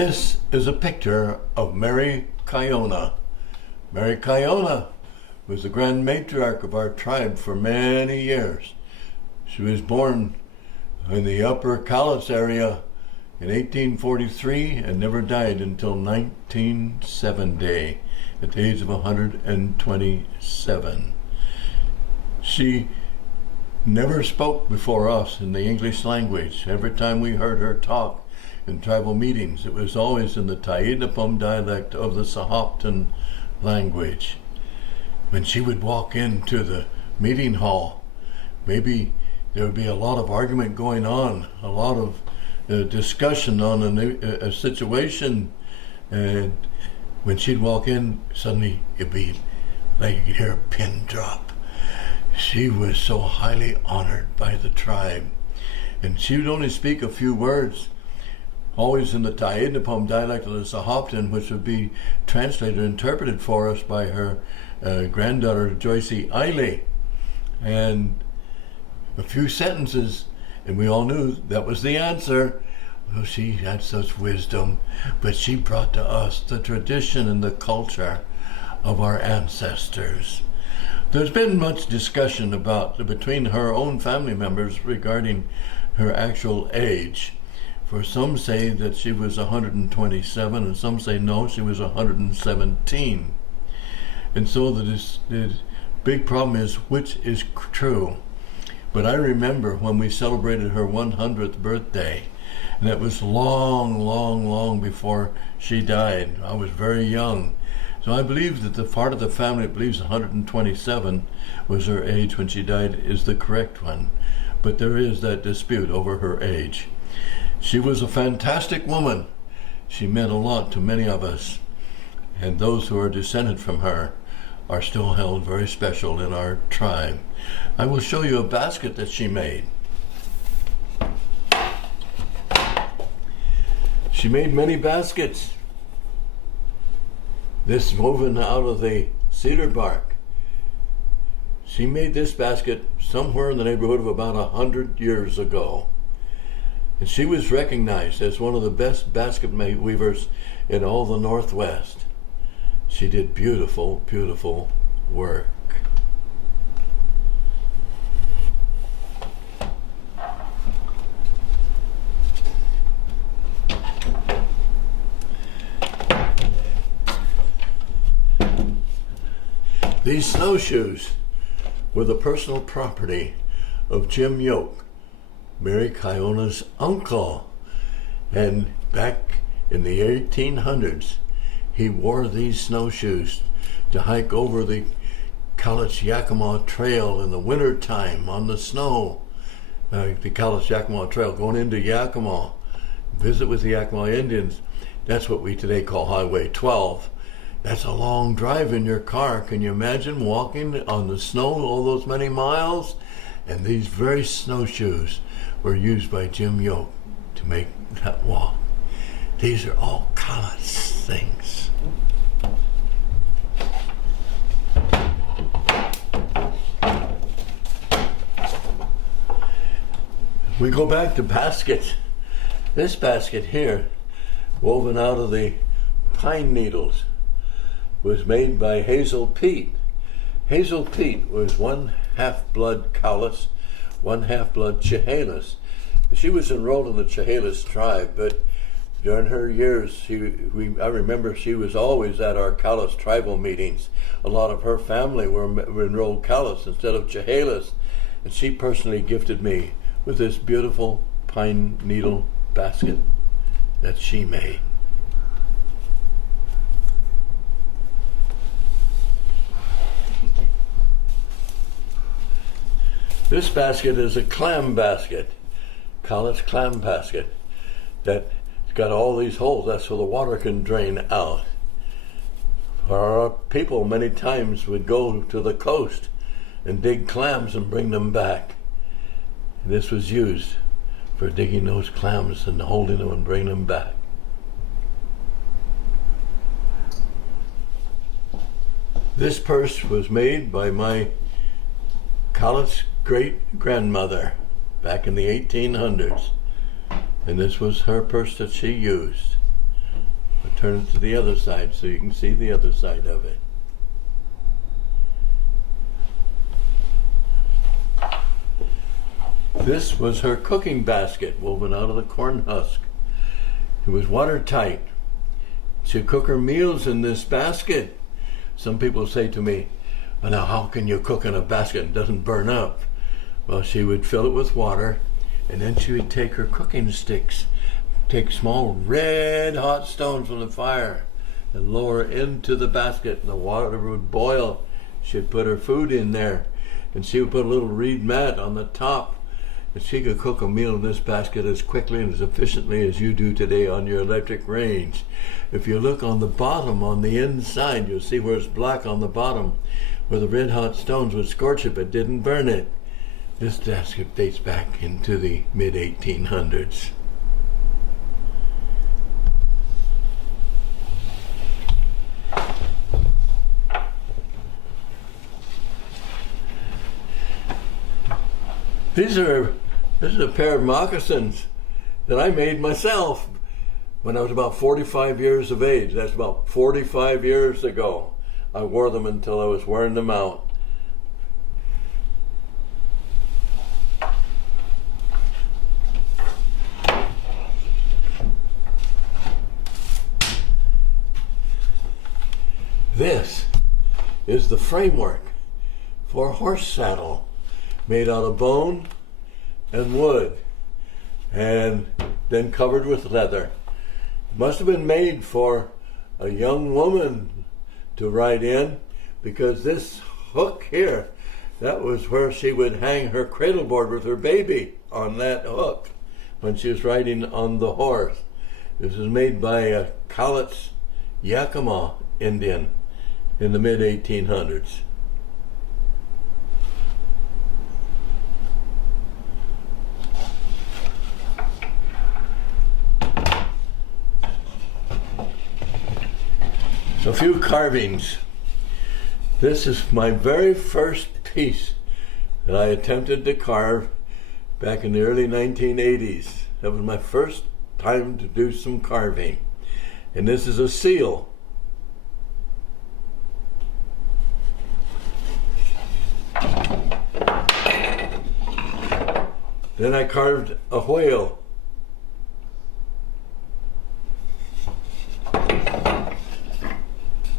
This is a picture of Mary Kiona. Mary Kiona was the grand matriarch of our tribe for many years. She was born in the upper Cowlitz area in 1843 and never died until 1970 at the age of 127. She never spoke before us in the English language. Every time we heard her talk in tribal meetings, it was always in the Taidapum dialect of the Sahaptin language. When she would walk into the meeting hall, maybe there would be a lot of argument going on, a lot of discussion on a situation, and when she'd walk in, suddenly it'd be like you could hear a pin drop. She was so highly honored by the tribe, and she would only speak a few words, always in the Taidapum dialect of the Sahaptin, which would be translated and interpreted for us by her granddaughter Joyce Eiley, and a few sentences, and we all knew that was the answer. Well, she had such wisdom, but she brought to us the tradition and the culture of our ancestors. There's been much discussion between her own family members regarding her actual age. For some say that she was 127, and some say no, she was 117. And so the big problem is which is true. But I remember when we celebrated her 100th birthday, and that was long before she died. I was very young. So I believe that the part of the family that believes 127 was her age when she died is the correct one. But there is that dispute over her age. She was a fantastic woman. She meant a lot to many of us. And those who are descended from her are still held very special in our tribe. I will show you a basket that she made. She made many baskets. This woven out of the cedar bark. She made this basket somewhere in the neighborhood of about 100 years ago. And she was recognized as one of the best basket weavers in all the Northwest. She did beautiful, beautiful work. These snowshoes were the personal property of Jim Yoke, Mary Kiona's uncle. And back in the 1800s, he wore these snowshoes to hike over the Cowlitz Yakima Trail in the winter time on the snow. The Cowlitz Yakima Trail, going into Yakima, visit with the Yakima Indians. That's what we today call Highway 12. That's a long drive in your car. Can you imagine walking on the snow all those many miles? And these very snowshoes were used by Jim Yoke to make that walk. These are all Cowlitz things. We go back to baskets. This basket here, woven out of the pine needles, was made by Hazel Pete. Hazel Pete was one half-blood Cowlitz, one half-blood Chehalis. She was enrolled in the Chehalis tribe, but during her years, I remember she was always at our Cowlitz tribal meetings. A lot of her family were enrolled Cowlitz instead of Chehalis, and she personally gifted me with this beautiful pine needle basket that she made. This basket is a clam basket, Cowlitz clam basket, that's got all these holes. That's so the water can drain out. Our people many times would go to the coast and dig clams and bring them back. This was used for digging those clams and holding them and bringing them back. This purse was made by my Cowlitz great-grandmother back in the 1800s, and this was her purse that she used. turn it to the other side so you can see the other side of it. This was her cooking basket woven out of the corn husk. It was watertight. She'd cook her meals in this basket. Some people say to me, well, now how can you cook in a basket and it doesn't burn up? Well, she would fill it with water, and then she would take her cooking sticks, take small red hot stones from the fire and lower into the basket, and the water would boil. She'd put her food in there, and she would put a little reed mat on the top, and she could cook a meal in this basket as quickly and as efficiently as you do today on your electric range. If you look on the bottom, on the inside, you'll see where it's black on the bottom, where the red hot stones would scorch it but didn't burn it. This basket dates back into the mid-1800s. This is a pair of moccasins that I made myself when I was about 45 years of age. That's about 45 years ago. I wore them until I was wearing them out. This is the framework for a horse saddle, made out of bone and wood, and then covered with leather. It must have been made for a young woman to ride in, because this hook here, that was where she would hang her cradle board with her baby, on that hook when she was riding on the horse. This was made by a Cowlitz Yakima Indian in the mid-1800s. So a few carvings. This is my very first piece that I attempted to carve back in the early 1980s. That was my first time to do some carving. And this is a seal. Then I carved a whale.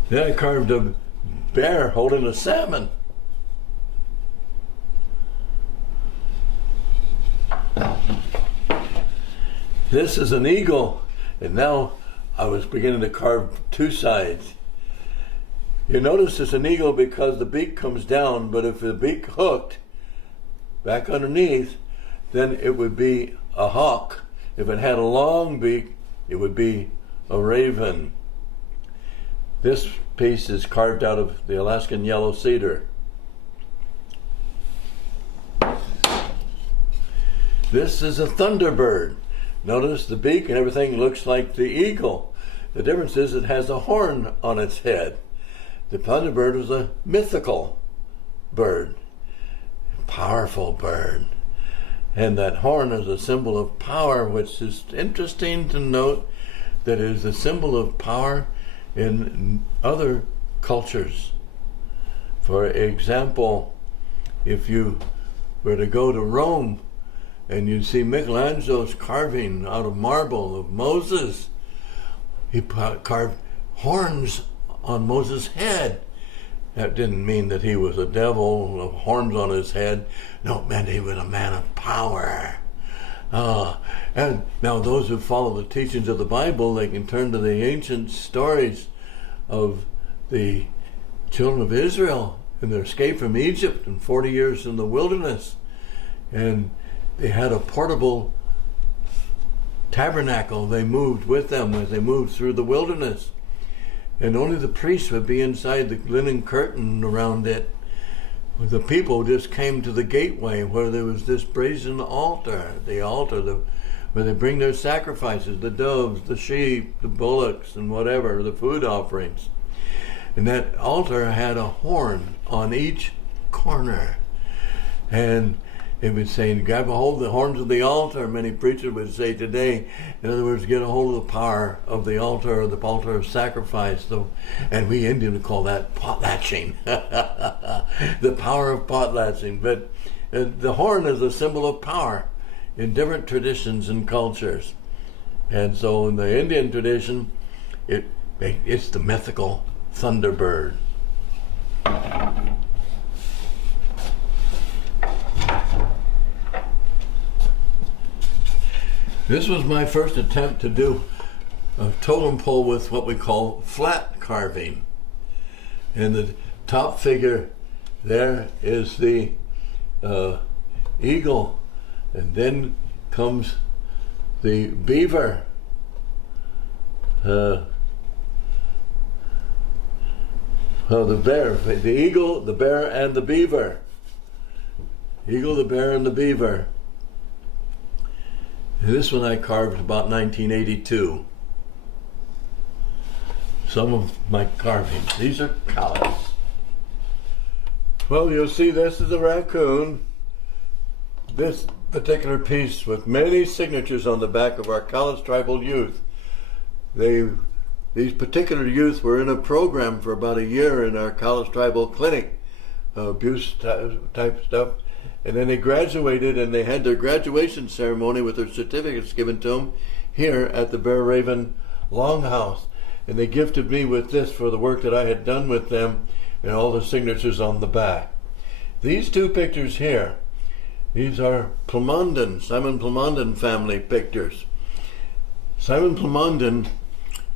Then I carved a bear holding a salmon. This is an eagle, and now I was beginning to carve two sides. You notice it's an eagle because the beak comes down, but if the beak hooked back underneath, then it would be a hawk. If it had a long beak, it would be a raven. This piece is carved out of the Alaskan yellow cedar. This is a thunderbird. Notice the beak and everything looks like the eagle. The difference is it has a horn on its head. The thunderbird is a mythical bird, powerful bird. And that horn is a symbol of power, which is interesting to note that it is a symbol of power in other cultures. For example, if you were to go to Rome and you see Michelangelo's carving out of marble of Moses, he carved horns on Moses' head. That didn't mean that he was a devil with horns on his head. No, it meant he was a man of power. And now those who follow the teachings of the Bible, they can turn to the ancient stories of the children of Israel and their escape from Egypt and 40 years in the wilderness. And they had a portable tabernacle they moved with them as they moved through the wilderness. And only the priests would be inside the linen curtain around it. The people just came to the gateway where there was this brazen altar, where they bring their sacrifices, the doves, the sheep, the bullocks, and whatever, the food offerings. And that altar had a horn on each corner. And it would say, grab a hold of the horns of the altar. Many preachers would say today, in other words, get a hold of the power of the altar, or the altar of sacrifice. So, and we Indians would call that potlatching. The power of potlatching. But the horn is a symbol of power in different traditions and cultures. And so in the Indian tradition, it's the mythical thunderbird. This was my first attempt to do a totem pole with what we call flat carving. And the top figure there is the eagle, and then comes the beaver. The bear, the eagle, the bear, and the beaver. Eagle, the bear, and the beaver. And this one I carved about 1982. Some of my carvings. These are Cowlitz. Well, you'll see this is a raccoon. This particular piece with many signatures on the back of our Cowlitz tribal youth. These particular youth were in a program for about a year in our Cowlitz tribal clinic, abuse type stuff. And then they graduated, and they had their graduation ceremony with their certificates given to them here at the Bear Raven Longhouse. And they gifted me with this for the work that I had done with them, and all the signatures on the back. These two pictures here, these are Plumondon, Simon Plumondon family pictures. Simon Plumondon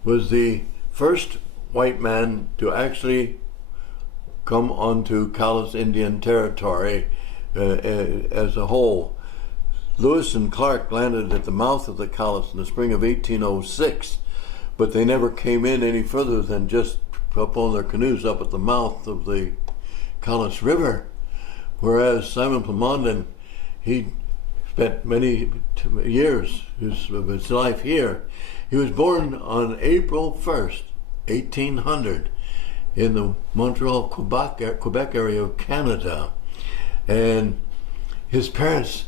was the first white man to actually come onto Cowlitz Indian territory as a whole. Lewis and Clark landed at the mouth of the Cowlitz in the spring of 1806, but they never came in any further than just up on their canoes up at the mouth of the Cowlitz River. Whereas Simon Plumondon, he spent many years of his life here. He was born on April 1st, 1800, in the Montreal, Quebec area of Canada. And his parents,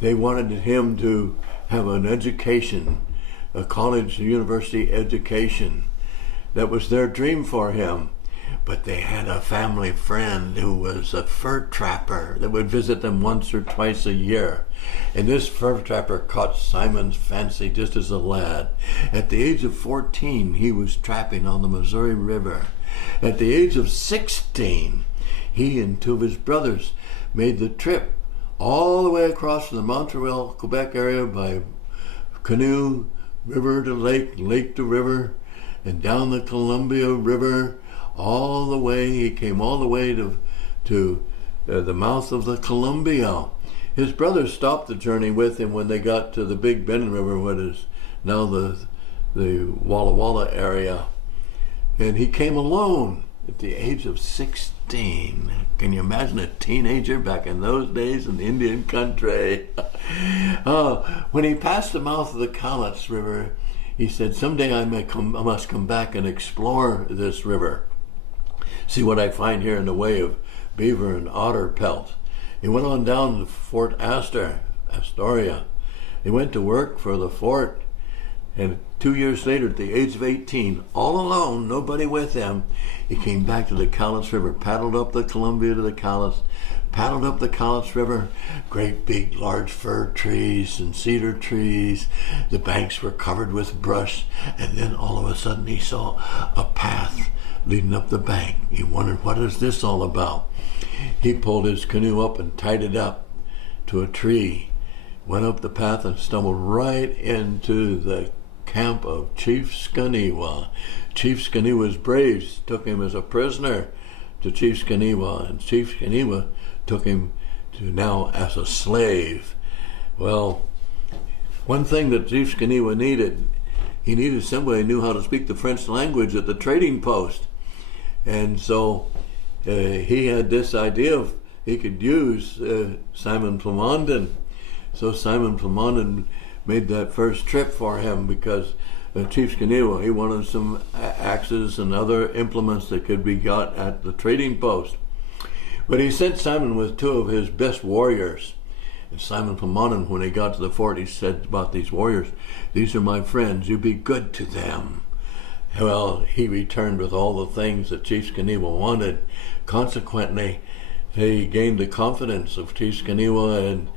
they wanted him to have an education, a college, a university education. That was their dream for him. But they had a family friend who was a fur trapper that would visit them once or twice a year. And this fur trapper caught Simon's fancy just as a lad. At the age of 14, he was trapping on the Missouri River. At the age of 16, he and two of his brothers made the trip all the way across from the Montreal, Quebec area by canoe, river to lake, lake to river, and down the Columbia River, all the way. He came all the way to the mouth of the Columbia. His brothers stopped the journey with him when they got to the Big Bend River, what is now the Walla Walla area. And he came alone at the age of 16. Can you imagine a teenager back in those days in the Indian country? When he passed the mouth of the Cowlitz River, he said, someday I must come back and explore this river. See what I find here in the way of beaver and otter pelts. He went on down to Fort Astoria. He went to work for the fort, and 2 years later, at the age of 18, all alone, nobody with him, he came back to the Cowlitz River, paddled up the Columbia to the Cowlitz, paddled up the Cowlitz River, great big large fir trees and cedar trees. The banks were covered with brush, and then all of a sudden he saw a path leading up the bank. He wondered, what is this all about? He pulled his canoe up and tied it up to a tree, went up the path and stumbled right into the camp of Chief Skanewa. Chief Skanewa's braves took him as a prisoner to Chief Skanewa, and Chief Skanewa took him to now as a slave. Well, one thing that Chief Skanewa needed, he needed somebody who knew how to speak the French language at the trading post. And so he had this idea of he could use Simon Plumondon. So Simon Plumondon made that first trip for him because Chief Skanewa, he wanted some axes and other implements that could be got at the trading post. But he sent Simon with two of his best warriors. And Simon Plumonnan, when he got to the fort, he said about these warriors, "These are my friends, you be good to them." Well, he returned with all the things that Chief Skaniwa wanted. Consequently, he gained the confidence of Chief Skaniwa, and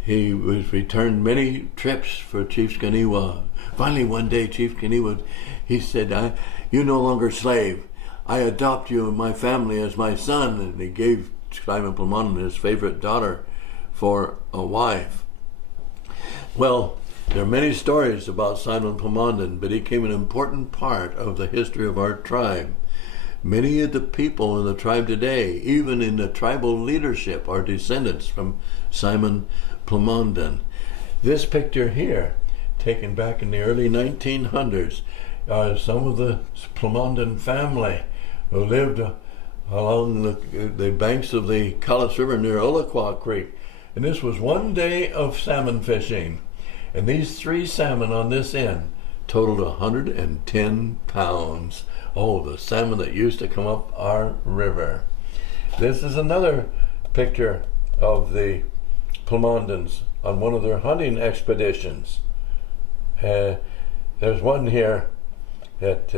he was returned many trips for Chief Skaniwa. Finally, one day, Chief Skaniwa, he said, "You no longer slave. I adopt you and my family as my son." And he gave Simon Plumonnan his favorite daughter for a wife. Well, there are many stories about Simon Plumonnan, but he became an important part of the history of our tribe. Many of the people in the tribe today, even in the tribal leadership, are descendants from Simon Plumonnan. This picture here, taken back in the early 1900s, are some of the Plumonnan family who lived along the banks of the Cowlitz River near Ullaqua Creek. And this was one day of salmon fishing. And these 3 salmon on this end totaled 110 pounds. Oh, the salmon that used to come up our river. This is another picture of the Plumonnans on one of their hunting expeditions. There's one here that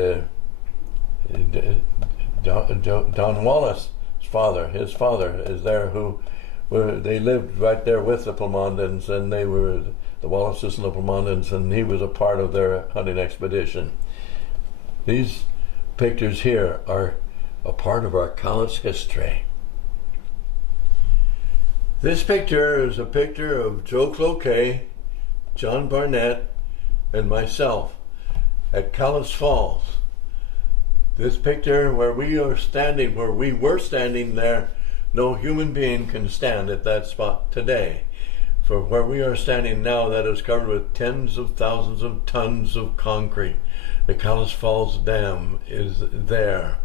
Don Wallace's father, his father is there, they lived right there with the Plumonnans, and they were the Wallaces and the Plumonnans, and he was a part of their hunting expedition. These pictures here are a part of our Cowlitz history. This picture is a picture of Joe Cloquet, John Barnett, and myself at Cowlitz Falls. This picture where we were standing there, no human being can stand at that spot today. For where we are standing now, that is covered with tens of thousands of tons of concrete. The Cowlitz Falls Dam is there.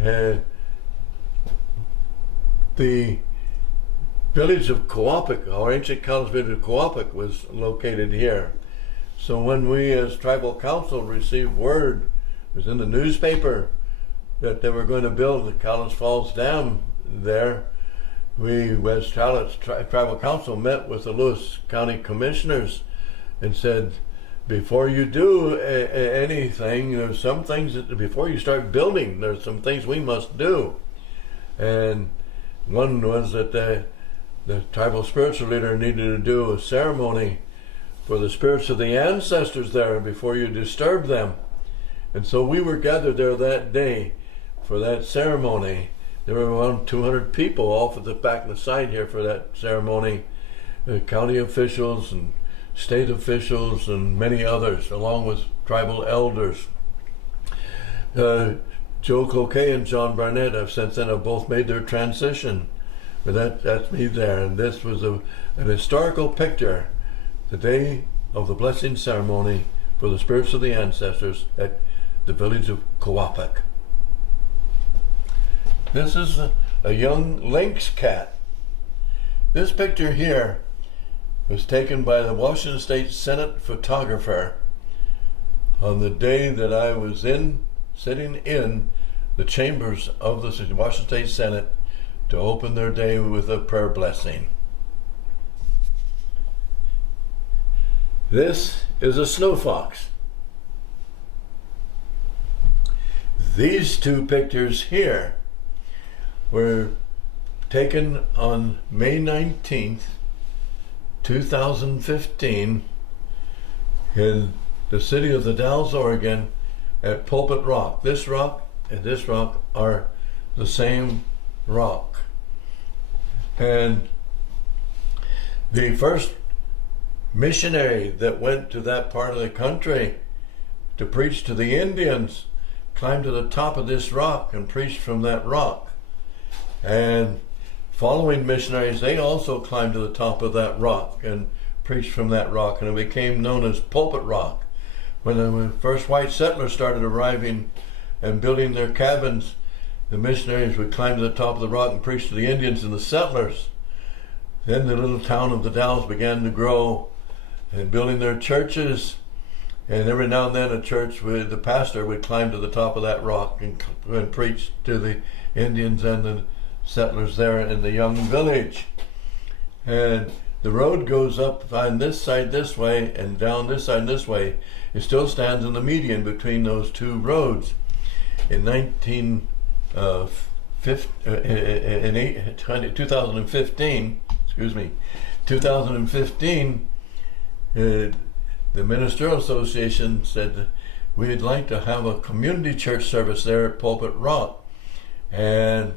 The village of Coapic, our ancient Cowlitz village of Coapic, was located here. So when we as tribal council received word, it was in the newspaper, that they were going to build the Cowlitz Falls Dam there, we, as Cowlitz Tribal Council, met with the Lewis County Commissioners and said, before you do anything, there's some things that, before you start building, there's some things we must do. And one was that the tribal spiritual leader needed to do a ceremony for the spirits of the ancestors there before you disturb them. And so we were gathered there that day for that ceremony. There were around 200 people off at the back of the side here for that ceremony. County officials and state officials and many others, along with tribal elders. Joe Cloquet and John Barnett have since then both made their transition. But that's me there. And this was an historical picture, the day of the blessing ceremony for the spirits of the ancestors at the village of Coapic. This is a young lynx cat. This picture here was taken by the Washington State Senate photographer on the day that I was sitting in the chambers of the Washington State Senate to open their day with a prayer blessing. This is a snow fox. These 2 pictures here were taken on May 19th, 2015 in the city of The Dalles, Oregon at Pulpit Rock. This rock and this rock are the same rock. And the first missionary that went to that part of the country to preach to the Indians climbed to the top of this rock and preached from that rock. And following missionaries, they also climbed to the top of that rock and preached from that rock, and it became known as Pulpit Rock. When the first white settlers started arriving and building their cabins, the missionaries would climb to the top of the rock and preach to the Indians and the settlers. Then the little town of the Dalles began to grow and building their churches, and every now and then the pastor would climb to the top of that rock and preach to the Indians and the settlers there in the young village. And The road goes up on this side this way and down this side this way. It still stands in the median between those two roads. In 2015, the Ministerial Association said we'd like to have a community church service there at Pulpit Rock. And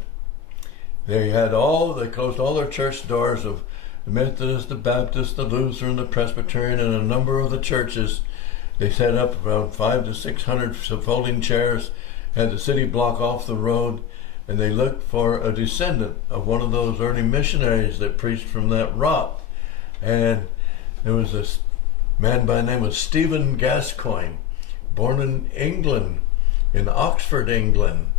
they closed all their church doors of the Methodist, the Baptist, the Lutheran, the Presbyterian, and a number of the churches. They set up around 500 to 600 folding chairs, had the city block off the road, and they looked for a descendant of one of those early missionaries that preached from that rock. And there was this man by the name of Stephen Gascoigne, born in England, in Oxford, England,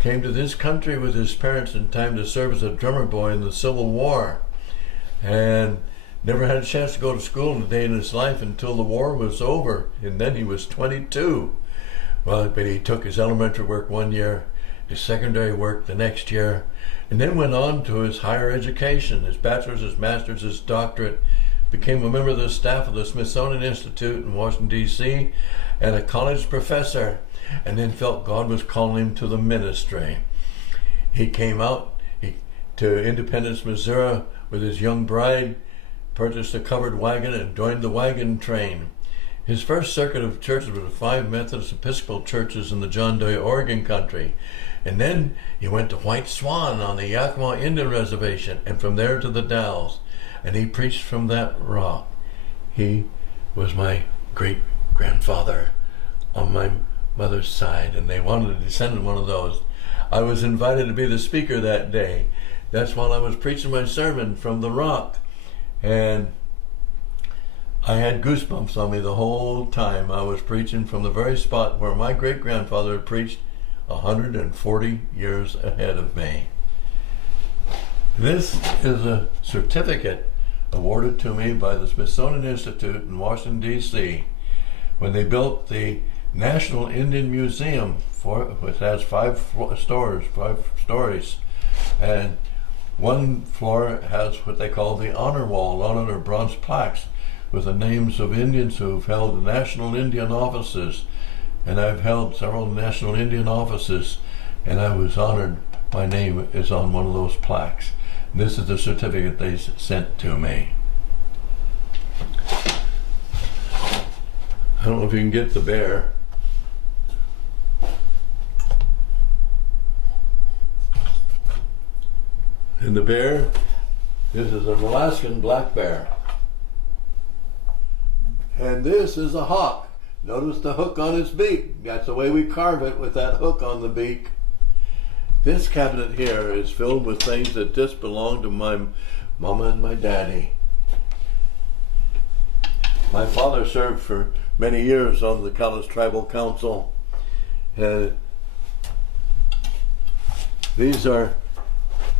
came to this country with his parents in time to serve as a drummer boy in the Civil War, and never had a chance to go to school in a day in his life until the war was over, and then he was 22. Well, but he took his elementary work one year, his secondary work the next year, and then went on to his higher education, his bachelor's, his master's, his doctorate, became a member of the staff of the Smithsonian Institute in Washington, D.C., and a college professor, and then felt God was calling him to the ministry. He came out to Independence, Missouri with his young bride, purchased a covered wagon, and joined the wagon train. His first circuit of churches was 5 Methodist Episcopal churches in the John Day, Oregon country. And then he went to White Swan on the Yakima Indian Reservation, and from there to the Dalles. And he preached from that rock. He was my great-grandfather on my mother's side, and they wanted to descend one of those. I was invited to be the speaker that day. That's while I was preaching my sermon from the rock. And I had goosebumps on me the whole time. I was preaching from the very spot where my great-grandfather had preached 140 years ahead of me. This is a certificate awarded to me by the Smithsonian Institute in Washington, D.C. when they built the National Indian Museum, which has 5 stories, and one floor has what they call the honor wall. On it are bronze plaques with the names of Indians who've held national Indian offices, and I've held several national Indian offices, and I was honored. My name is on one of those plaques. And this is the certificate they sent to me. I don't know if you can get the bear. And the bear, this is an Alaskan black bear. And this is a hawk. Notice the hook on his beak. That's the way we carve it, with that hook on the beak. This cabinet here is filled with things that just belong to my mama and my daddy. My father served for many years on the Cowlitz Tribal Council. These are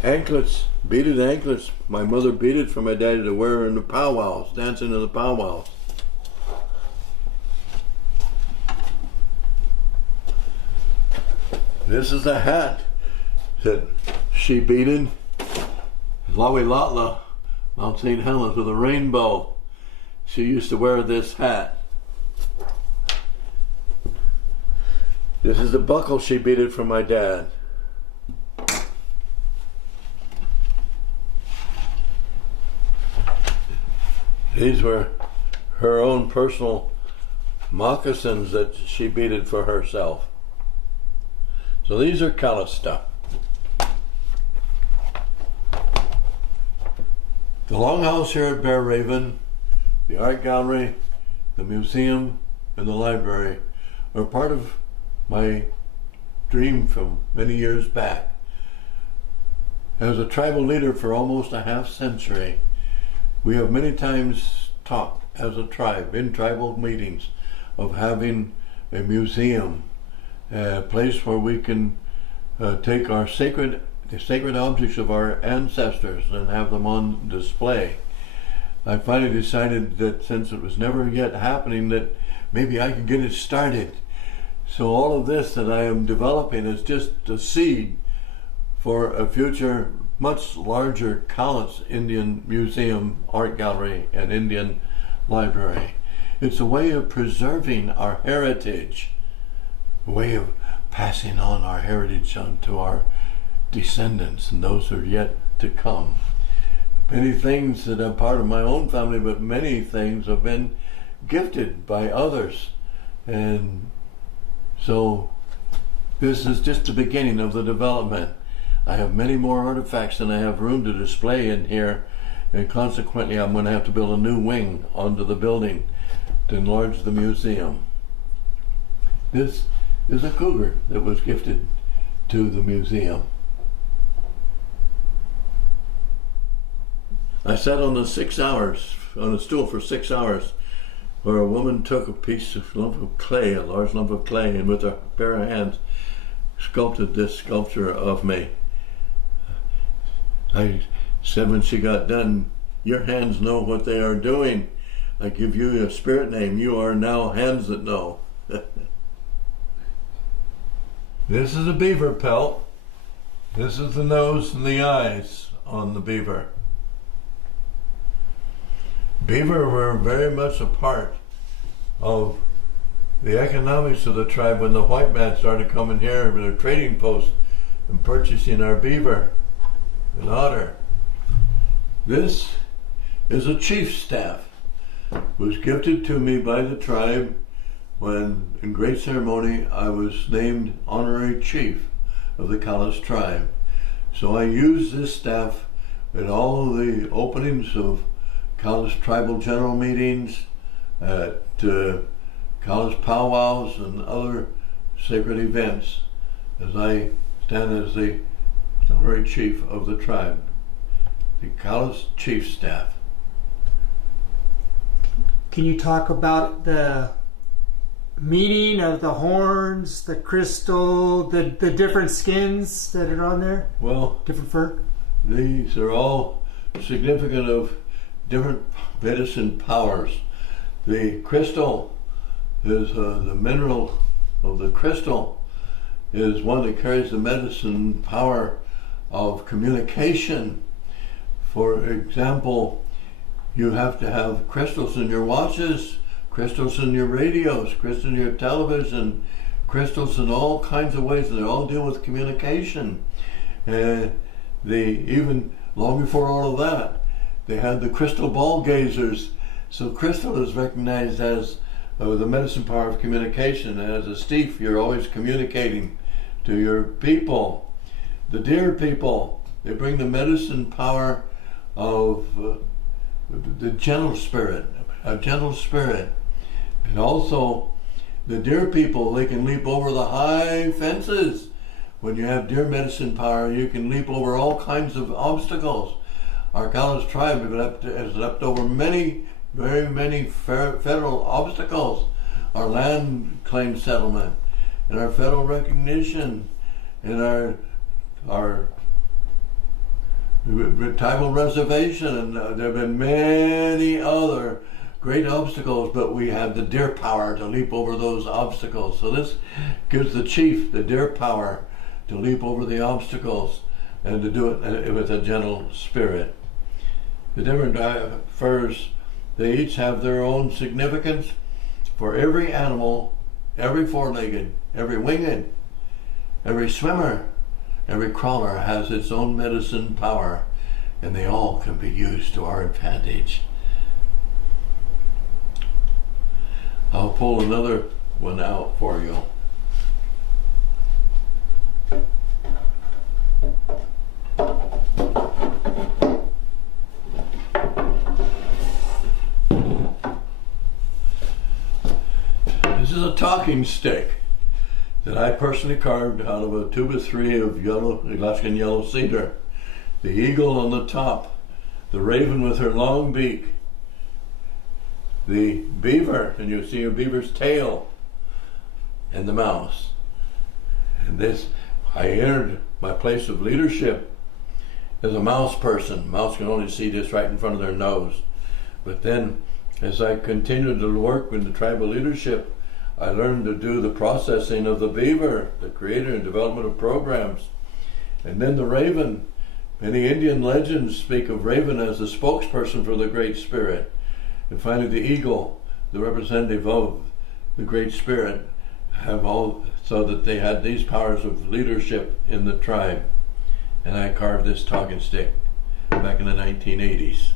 anklets, beaded anklets. My mother beaded for my daddy to wear in the powwows, dancing in the powwows. This is a hat that she beaded. Lawi Latla, Mount St. Helens with a rainbow. She used to wear this hat. This is the buckle she beaded for my dad. These were her own personal moccasins that she beaded for herself. So these are Cowlitz stuff. The Longhouse here at Bear Raven, the art gallery, the museum, and the library are part of my dream from many years back. As a tribal leader for almost a half century, we have many times talked as a tribe in tribal meetings of having a museum, a place where we can take our sacred objects of our ancestors and have them on display. I finally decided that since it was never yet happening, that maybe I could get it started. So all of this that I am developing is just a seed for a future much larger Cowlitz Indian Museum, Art Gallery, and Indian Library. It's a way of preserving our heritage, a way of passing on our heritage on to our descendants and those who are yet to come. Many things that are part of my own family, but many things have been gifted by others. And so this is just the beginning of the development. I have many more artifacts than I have room to display in here, and consequently I'm going to have to build a new wing onto the building to enlarge the museum. This is a cougar that was gifted to the museum. I sat on a stool for 6 hours, where a woman took a lump of clay, a large lump of clay, and with a pair of hands sculpted this sculpture of me. I said when she got done, "Your hands know what they are doing. I give you a spirit name. You are now hands that know." This is a beaver pelt. This is the nose and the eyes on the beaver. Beaver were very much a part of the economics of the tribe when the white man started coming here with a trading post and purchasing our beaver and otter. This is a chief's staff. It was gifted to me by the tribe when, in great ceremony, I was named honorary chief of the Cowlitz tribe. So I use this staff at all the openings of Cowlitz tribal general meetings, at Cowlitz powwows and other sacred events, as I stand as the honorary chief of the tribe, the Cowlitz chief staff. Can you talk about the meaning of the horns, the crystal, the different skins that are on there? Well, different fur? These are all significant of different medicine powers. The crystal is the mineral of the crystal is one that carries the medicine power of communication. For example, you have to have crystals in your watches, crystals in your radios, crystals in your television, crystals in all kinds of ways, and they all deal with communication. And even long before all of that, they had the crystal ball gazers. So crystal is recognized as the medicine power of communication. And as a chief, you're always communicating to your people. The deer people, they bring the medicine power of the gentle spirit, a gentle spirit. And also, the deer people, they can leap over the high fences. When you have deer medicine power, you can leap over all kinds of obstacles. Our Cowlitz tribe has leapt over very many federal obstacles. Our land claim settlement, and our federal recognition, and our tribal reservation, and there have been many other great obstacles, but we have the deer power to leap over those obstacles. So this gives the chief the deer power to leap over the obstacles and to do it with a gentle spirit. The different furs, they each have their own significance for every animal, every four-legged, every winged, every swimmer, every crawler has its own medicine power, and they all can be used to our advantage. I'll pull another one out for you. This is a talking stick that I personally carved out of a 2x3 of Alaskan yellow cedar. The eagle on the top, the raven with her long beak, the beaver, and you see a beaver's tail, and the mouse. And this, I entered my place of leadership as a mouse person. Mouse can only see this right in front of their nose. But then, as I continued to work with the tribal leadership, I learned to do the processing of the beaver, the creator and development of programs. And then the raven Many Indian legends speak of Raven as the spokesperson for the Great Spirit. And finally, the eagle, the representative of the Great Spirit, have all, so that they had these powers of leadership in the tribe. And I carved this talking stick back in the 1980s.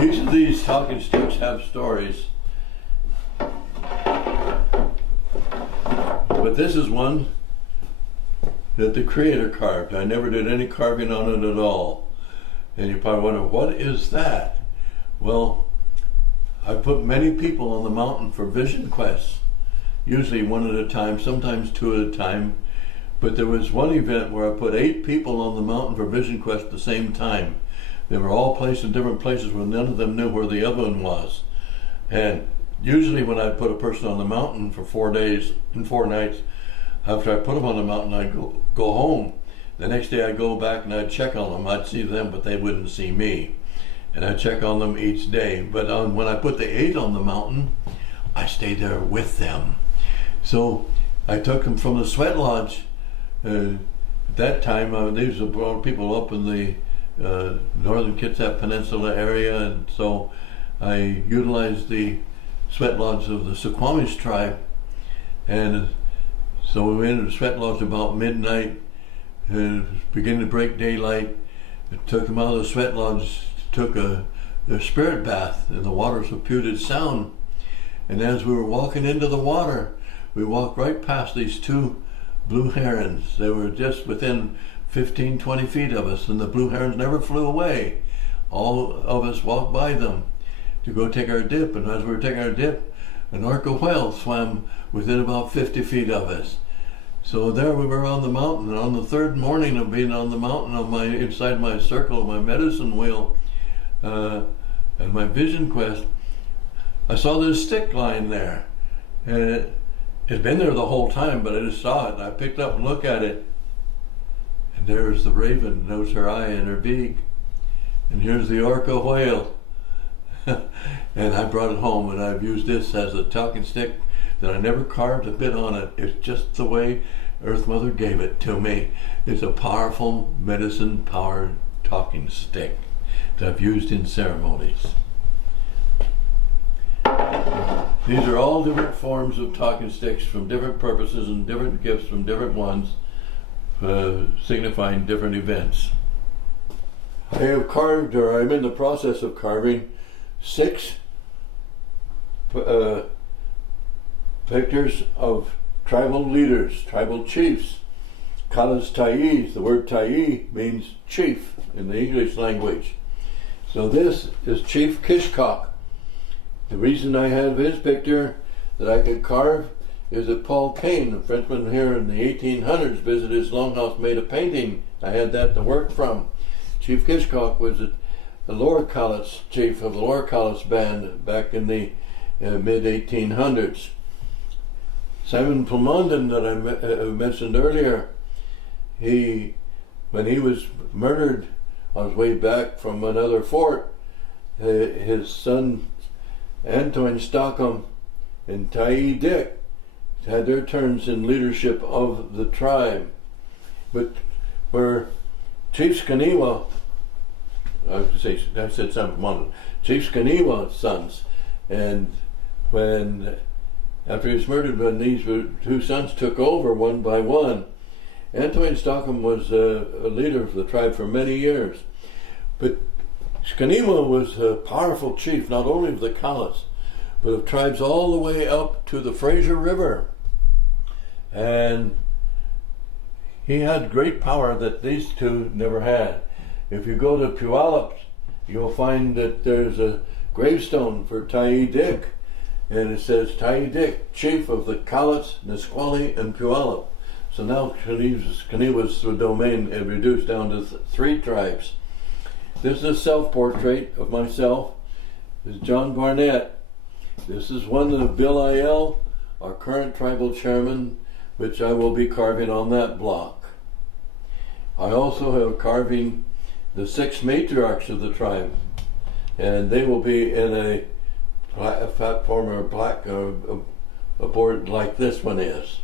Each of these talking sticks have stories, but this is one that the Creator carved. I never did any carving on it at all. And you probably wonder, what is that? Well, I put many people on the mountain for vision quests, usually one at a time, sometimes two at a time. But there was one event where I put 8 people on the mountain for vision quest at the same time. They were all placed in different places where none of them knew where the other one was. And usually when I put a person on the mountain for 4 days and 4 nights, after I put them on the mountain, I'd go home. The next day I'd go back and I'd check on them. I'd see them, but they wouldn't see me. And I'd check on them each day. But when I put the 8 on the mountain, I stayed there with them. So I took them from the sweat lodge. At that time, these were people up in the northern Kitsap Peninsula area, and so I utilized the sweat lodge of the Suquamish tribe, and so we went into the sweat lodge about midnight, beginning to break daylight. I took them out of the sweat lodge, took a spirit bath in the waters of Puget Sound, and as we were walking into the water, we walked right past these 2 blue herons. They were just within 15, 20 feet of us, and the blue herons never flew away. All of us walked by them to go take our dip, and as we were taking our dip, an orca whale swam within about 50 feet of us. So there we were on the mountain, and on the 3rd morning of being on the mountain, inside my circle of my medicine wheel and my vision quest, I saw this stick lying there, and it had been there the whole time, but I just saw it, and I picked up and looked at it. And there's the raven, there's her eye and her beak. And here's the orca whale. And I brought it home, and I've used this as a talking stick that I never carved a bit on it. It's just the way Earth Mother gave it to me. It's a powerful medicine-powered talking stick that I've used in ceremonies. These are all different forms of talking sticks from different purposes and different gifts from different ones. Signifying different events. I have carved, or I'm in the process of carving, 6 pictures of tribal leaders, tribal chiefs. Cowlitz Tyee, the word Tyee means chief in the English language. So this is Chief Kishkok. The reason I have his picture that I could carve is that Paul Kane, a Frenchman here in the 1800s, visited his longhouse, made a painting. I had that to work from. Chief Kishkok was the Lower Cowlitz chief of the Lower Cowlitz band back in the mid-1800s. Simon Plumondon, that I mentioned earlier, when he was murdered on his way back from another fort, his son Antoine Stockham and Tyee Dick had their turns in leadership of the tribe. But where Chief Skaniwa, I said Simon, Chief Skaniwa's sons, and after he was murdered, when these 2 sons took over one by one, Antoine Stockham was a leader of the tribe for many years. But Skaniwa was a powerful chief, not only of the Cowlitz, but of tribes all the way up to the Fraser River. And he had great power that these 2 never had. If you go to Puyallup, you'll find that there's a gravestone for Tyee Dick, and it says Tyee Dick, chief of the Cowlitz, Nisqually, and Puyallup. So now Kaniwa's domain is reduced down to 3 tribes. This is a self-portrait of myself. This is John Barnett. This is one of Bill Aiel, our current tribal chairman, which I will be carving on that block. I also have carving the 6 matriarchs of the tribe, and they will be in a platform or a board like this one is.